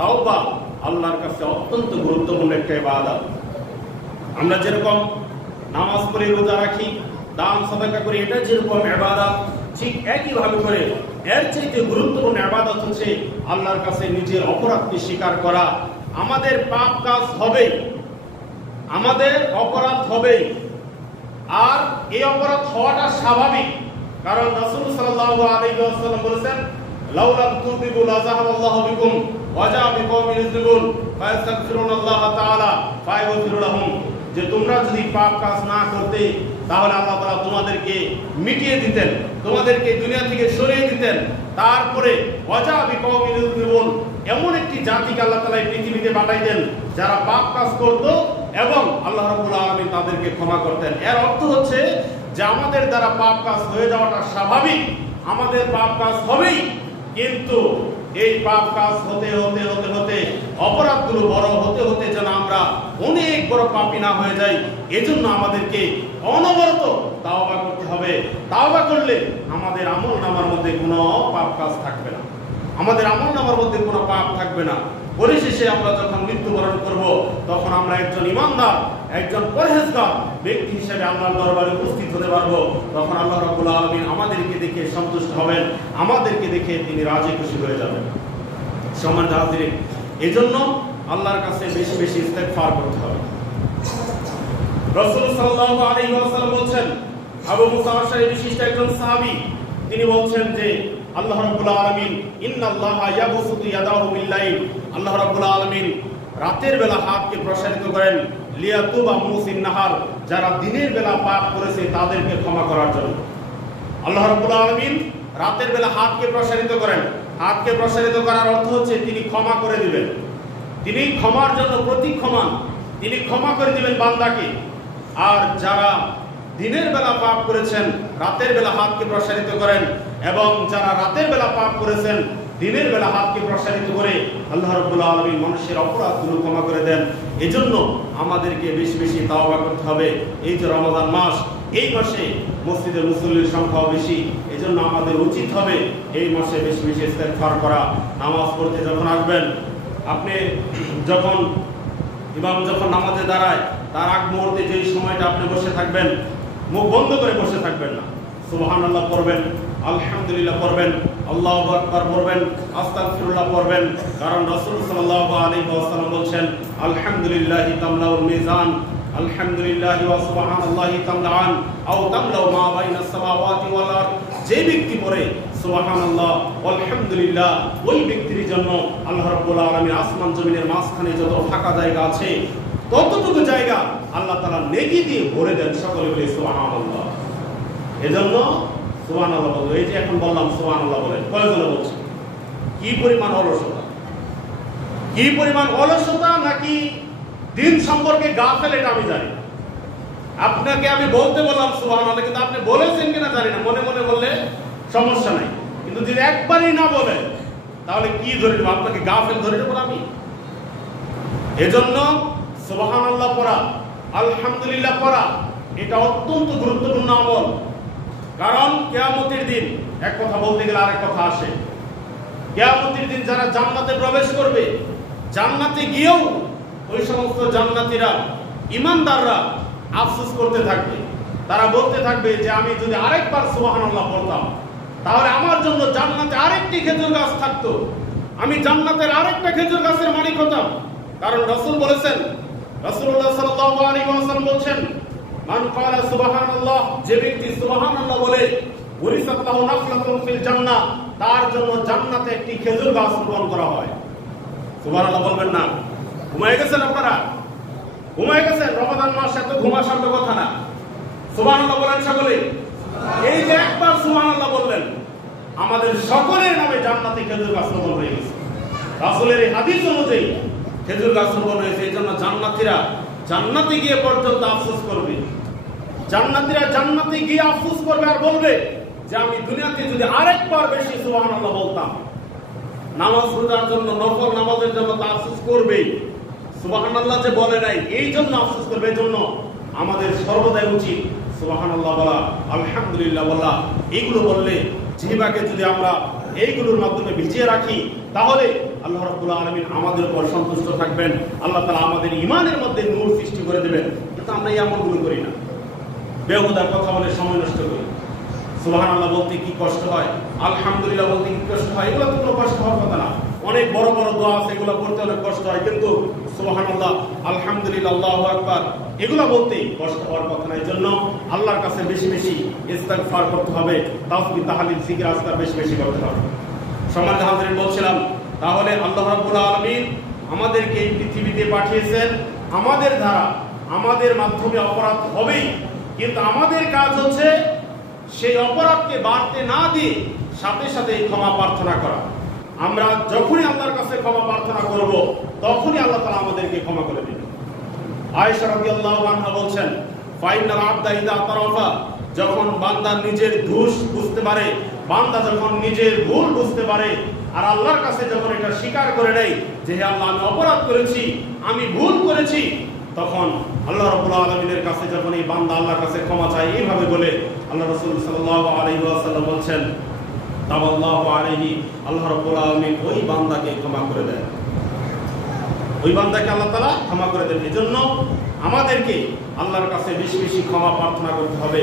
তাওবা আল্লাহর কাছে অত্যন্ত গুরুত্বপূর্ণ একটা ইবাদত। আমরা যেরকম নামাজ পড়ি, রোজা রাখি, দান সাদাকা করি, এটা যেরকম ইবাদত, ঠিক একই ভাবে করে এর চাইতে গুরুত্বপূর্ণ ইবাদত হচ্ছে আল্লাহর কাছে নিজের অপরাধকে স্বীকার করা। আমাদের পাপ কাজ হবে, আমাদের অপরাধ হবে, আর এই অপরাধ হওয়াটা স্বাভাবিক। কারণ রাসূল সাল্লাল্লাহু আলাইহি ওয়াসাল্লাম বলেছেন, লাউলাম তুযিবু লাযাহাবাল্লাহু বিকুম ওয়া জাআ বিকওমিন ইযলিমুন ফায়াস্তাগফিরুনাল্লাহ তাআলা ফায়াগফিরু লাহুম, যে তোমরা যদি পাপ কাজ না করতে তাহলে আল্লাহ তাআলা তোমাদেরকে মিটিয়ে দিতেন, তোমাদেরকে দুনিয়া থেকে সরিয়ে দিতেন। তারপরে ওয়া জাআ বিকওমিন ইযলিমুন, এমন একটি জাতিকে আল্লাহ তাআলা এই পৃথিবীতে পাঠাইতেন যারা পাপ কাজ করত এবং আল্লাহ রাব্বুল আলামিন তাদেরকে ক্ষমা করতেন। এর অর্থ হচ্ছে যে আমাদের দ্বারা পাপ কাজ হয়ে যাওয়াটা স্বাভাবিক, আমাদের পাপ কাজ হবেই, কিন্তু এই পাপ কাজ হতে হতে হতে হতে অপরাধগুলো বড় হতে হতে যেন আমরা অনেক বড় পাপী না হয়ে যাই, এজন্য আমাদেরকে অনবরত তাওবা করতে হবে। তাওবা করলে আমাদের আমল নামার মধ্যে কোনো পাপ কাজ থাকবে না, আমাদের আমল নামার মধ্যে কোনো পাপ থাকবে না। পরিশেষে আমরা যখন মৃত্যুবরণ করব তখন আমরা একজন ইমানদার, একজন পরহেজগার ব্যক্তি হিসেবে আল্লাহর দরবারে উপস্থিত হতে পারবো। তখন আল্লাহ রাব্বুল আলামিন আমাদেরকে দেখে সন্তুষ্ট হবেন, আমাদেরকে দেখে তিনি রাজি খুশি হয়ে যাবেন। সম্মানিত হাজিরিন, এজন্য আল্লাহর কাছে বেশি বেশি ইস্তেগফার করতে হবে। রাসূল সাল্লাল্লাহু আলাইহি ওয়াসাল্লাম বলেন, আবু মুসা আশআরী বিশিষ্ট একজন সাহাবী, তিনি বলছেন যে আল্লাহ রাব্বুল আলামিন ইন্নাল্লাহা ইয়াবসুতু ইয়াদাহু বিল-লাইল, আল্লাহ রাব্বুল আলামিন রাতের বেলা হাতকে প্রসারিত করেন লিয়াতুবা মুসিন নাহার, যারা দিনের বেলা পাপ করেছে তাদেরকে ক্ষমা করার জন্য। আল্লাহ রাব্বুল আলামিন রাতের বেলা হাতকে প্রসারিত করেন। হাতকে প্রসারিত করার অর্থ হচ্ছে তিনি ক্ষমা করে দিবেন, তিনি ক্ষমার জন্য প্রতীক্ষমান, তিনি ক্ষমা করে দিবেন বান্দাকে। আর যারা দিনের বেলা পাপ করেছেন রাতের বেলা হাতকে প্রসারিত করেন, এবং যারা রাতের বেলা পাপ করেছেন দিনের বেলা হাতকে প্রসারিত করে আল্লাহ রাব্বুল আলামিন মানুষের অপরাধগুলো ক্ষমা করে দেন। এজন্য আমাদেরকে বেশি বেশি তাওবা করতে হবে। এই যে রমজান মাস, এই মাসে মসজিদে মুসল্লির সংখ্যাও বেশি, এজন্য আমাদের উচিত হবে এই মাসে বেশি বেশি ইস্তেগফার করা। নামাজ পড়তে যখন আসবেন, আপনি যখন ইমাম যখন নামাজে দাঁড়ায় তার আগ মুহূর্তে যেই সময়টা আপনি বসে থাকবেন, মুখ বন্ধ করে বসে থাকবেন না, সুবহানাল্লাহ পড়বেন, আলহামদুলিল্লাহ পড়বেন, আল্লাহু আকবার পড়বেন, আস্তাগফিরুল্লাহ পড়বেন। কারণ রাসূল সাল্লাল্লাহু আলাইহি ওয়াসাল্লাম বলেন, আলহামদুলিল্লাহি তামলাউল মিজান, আলহামদুলিল্লাহি ওয়া সুবহানাল্লাহি তামলাআন আও তামলাউ মা বাইনাস সামাওয়াতি ওয়াল আরদ, যে ব্যক্তি পড়ে সুবহানাল্লাহ আলহামদুলিল্লাহ, ওই ব্যক্তির জন্য আল্লাহ রাব্বুল আলামিন আসমান জমিনের মাঝখানে যত ফাঁকা জায়গা আছে ততটুকু জায়গা আল্লাহ তাআলা নেকি দিয়ে ভরে দেন। সকলে বলে সুবহানাল্লাহ। এজন্য সুবহানাল্লাহ বলবো। এই যে এখন বললাম সুবহানাল্লাহ বলেন, কয়জনে বলছে? কি পরিমাণ অলসতা, কি পরিমাণ অলসতা, নাকি দিন সম্পর্কে গাফেল, এটা আমি জানি। আপনাকে আমি বলতে বললাম সুবহানাল্লাহ, কিন্তু আপনি বলেছেন কিনা জানি না। মনে মনে বললে সমস্যা নাই, কিন্তু যদি একবারই না বলেন তাহলে কি ধরে নেব? আপনাকে গাফেল ধরে নেব আমি? এজন্য সুবহানাল্লাহ পড়া, আলহামদুলিল্লাহ পড়া, এটা অত্যন্ত গুরুত্বপূর্ণ আমল। কারণ কিয়ামতের দিন এক কথা বলতে গেলে আরেক কথা আসে। কিয়ামতের দিন যারা জান্নাতে প্রবেশ করবে, জান্নাতে গিয়েও ওই সমস্ত জান্নাতীরা, ঈমানদাররা আফসোস করতে থাকবে। তারা বলতে থাকবে যে আমি যদি আরেকবার সুবহানাল্লাহ পড়তাম তাহলে আমার জন্য জান্নাতে আরেকটি খেজুর গাছ থাকতো, আমি জান্নাতের আরেকটা খেজুর গাছের মালিক হতাম। কারণ রাসূল বলেছেন, রাসূলুল্লাহ সাল্লাল্লাহু আলাইহি ওয়াসাল্লাম বলেছেন, মান ক্বালা সুবহানাল্লাহ, যে ব্যক্তি সুবহানাল্লাহ বলে, ওয়ারিসাত লাহু নাখলাতুন ফিল জান্নাহ, তার জন্য জান্নাতে একটি খেজুর গাছ রোপণ করা হয়। সুবহানাল্লাহ বলবেন না? ঘুমায় গেছেন আপনারা? ঘুমায় গেছেন? রমাদান মাস এত ঘুমা শান্ত কথা না। সুবহানাল্লাহ বলেন সকলে। এই যে একবার সুবহানাল্লাহ বললেন, আমাদের সকলের নামে জান্নাতে খেজুর গাছ রোপণ হয়ে গেছে। রাসূলের এই হাদিস অনুযায়ী খেজুর গাছ রোপণ হয়েছে। এই জন্য জান্নাতীরা জান্নাতে গিয়ে পর্যন্ত আফসোস করবে। জান্নাতীরা জান্নাতে গিয়ে আফসোস করবে আর বলবে যে আমি দুনিয়াতে যদি আরেকবার বেশি সুবহানাল্লাহ বলতাম। নামাজ রোজার জন্য, নফল নামাজের জন্য তা আফসোস করবেই। সুবহানাল্লাহ যে বলে নাই এই জন্য আফসোস করবে। এই জন্য আমাদের সর্বদাই উচিত সুবহানাল্লাহ বলা, আলহামদুলিল্লাহ বলা। এইগুলো বললে জিহ্বাকে যদি আমরা এইগুলোর মাধ্যমে ভিজিয়ে রাখি তাহলে আল্লাহ রাব্বুল আলামিন আমাদের উপর সন্তুষ্ট থাকবেন, আল্লাহ তাআলা আমাদের ঈমানের মধ্যে নূর সৃষ্টি করে দেবেন। কিন্তু আমরা এই আমলগুলো করি না, বেহুদা কথা বলে সময় নষ্ট করি। সুবহানাল্লাহ বলতে কি কষ্ট হয়, আলহামদুলিল্লাহ বলতে কি কষ্ট হয়, এগুলো তো কোনো কষ্ট হওয়ার কথা না। অনেক বড় বড় দোয়া আছে, এগুলো পড়তে অনেক কষ্ট হয়, কিন্তু সুবহানাল্লাহ, আলহামদুলিল্লাহ, আল্লাহু আকবার এগুলো বলতে কষ্ট হওয়ার কথা না। এই জন্য আল্লাহর কাছে বেশি বেশি ইস্তিগফার করতে হবে, তাসবিহ তাহলিল জিকির আজকার বেশি বেশি করতে হবে। সম্মানিত হাজিরিন, বলছিলাম তাহলে আল্লাহ রাব্বুল আলামিন আমাদেরকে এই পৃথিবীতে পাঠিয়েছেন, আমাদের দ্বারা আমাদের মাধ্যমে অপরাধ হবেই, কিন্তু আমাদের কাজ হচ্ছে সেই অপরাধকে বাড়তে না দিয়ে সাথে সাথে ক্ষমা প্রার্থনা করা। আমরা যখনই আল্লাহর কাছে ক্ষমা প্রার্থনা করব, তখনই আল্লাহ তাআলা আমাদেরকে ক্ষমা করে দিবেন। আয়েশা রাদিয়াল্লাহু আনহা বলছেন, ফাইনাল আবদা ইযা তারাফা, যখন বান্দা নিজের দোষ বুঝতে পারে, বান্দা যখন নিজের ভুল বুঝতে পারে, আর আল্লাহর কাছে যখন এটা স্বীকার করে নেয় যে হে আল্লাহ, আমি অপরাধ করেছি, আমি ভুল করেছি, তখন আল্লাহ রাব্বুল আলামিনের কাছে যখন এই বান্দা আল্লাহর কাছে ক্ষমা চায়, এইভাবে বলে আল্লাহ রাসূল সাল্লাল্লাহু আলাইহি ওয়াসাল্লাম বলছেন, তাওয়াল্লাহু আলাইহি, আল্লাহ রাব্বুল আলামিন ওই বান্দাকে ক্ষমা করে দেন, ওই বান্দাকে আল্লাহ তাআলা ক্ষমা করে দেন। এজন্য আমাদেরকে আল্লাহর কাছে বেশি বেশি ক্ষমা প্রার্থনা করতে হবে।